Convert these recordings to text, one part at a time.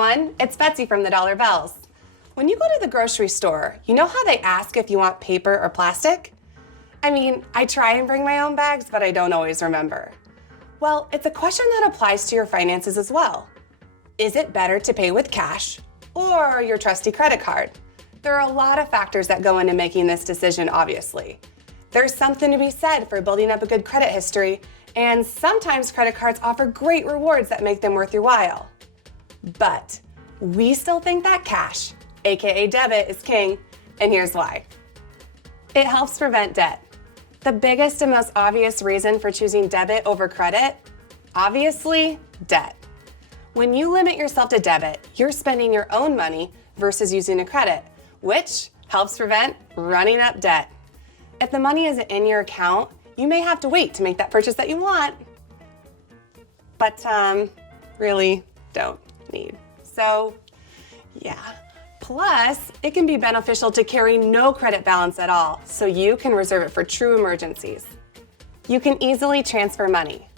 everyone, it's Betsy from the Dollar Bells. When you go to the grocery store, you know how they ask if you want paper or plastic? I mean, I try and bring my own bags, but I don't always remember. Well, it's a question that applies to your finances as well. Is it better to pay with cash or your trusty credit card? There are a lot of factors that go into making this decision, obviously. There's something to be said for building up a good credit history, and sometimes credit cards offer great rewards that make them worth your while. But we still think that cash, aka debit, is king, and here's why. It helps prevent debt. The biggest and most obvious reason for choosing debit over credit, obviously, debt. When you limit yourself to debit, you're spending your own money versus using a credit, which helps prevent running up debt. If the money isn't in your account, you may have to wait to make that purchase that you want, but really don't need. So, yeah. Plus, it can be beneficial to carry no credit balance at all, so you can reserve it for true emergencies. You can easily transfer money.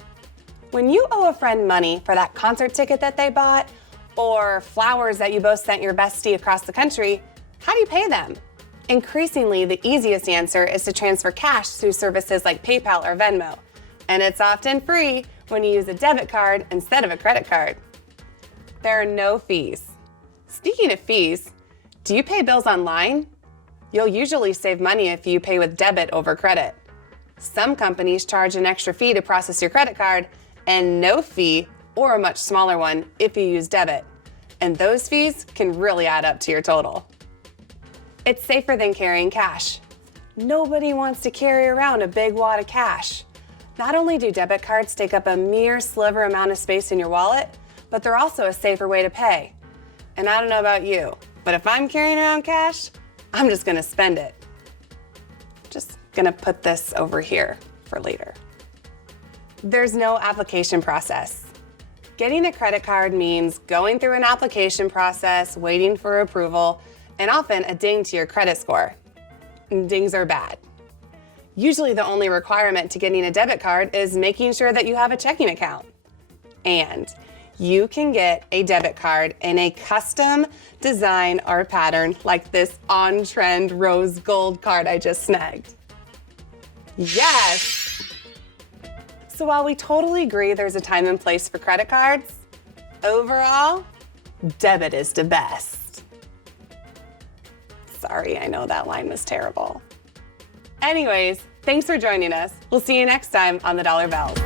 When you owe a friend money for that concert ticket that they bought, or flowers that you both sent your bestie across the country, how do you pay them? Increasingly, the easiest answer is to transfer cash through services like PayPal or Venmo, and it's often free when you use a debit card instead of a credit card. There are no fees. Speaking of fees, do you pay bills online? You'll usually save money if you pay with debit over credit. Some companies charge an extra fee to process your credit card and no fee or a much smaller one if you use debit. And those fees can really add up to your total. It's safer than carrying cash. Nobody wants to carry around a big wad of cash. Not only do debit cards take up a mere sliver amount of space in your wallet, but they're also a safer way to pay. And I don't know about you, but if I'm carrying around cash, I'm just gonna spend it. Just gonna put this over here for later. There's no application process. Getting a credit card means going through an application process, waiting for approval, and often a ding to your credit score. Dings are bad. Usually the only requirement to getting a debit card is making sure that you have a checking account. And you can get a debit card in a custom design or pattern like this on-trend rose gold card I just snagged. Yes! So while we totally agree there's a time and place for credit cards, overall, debit is the best. Sorry, I know that line was terrible. Anyways, thanks for joining us. We'll see you next time on the Dollar Bells.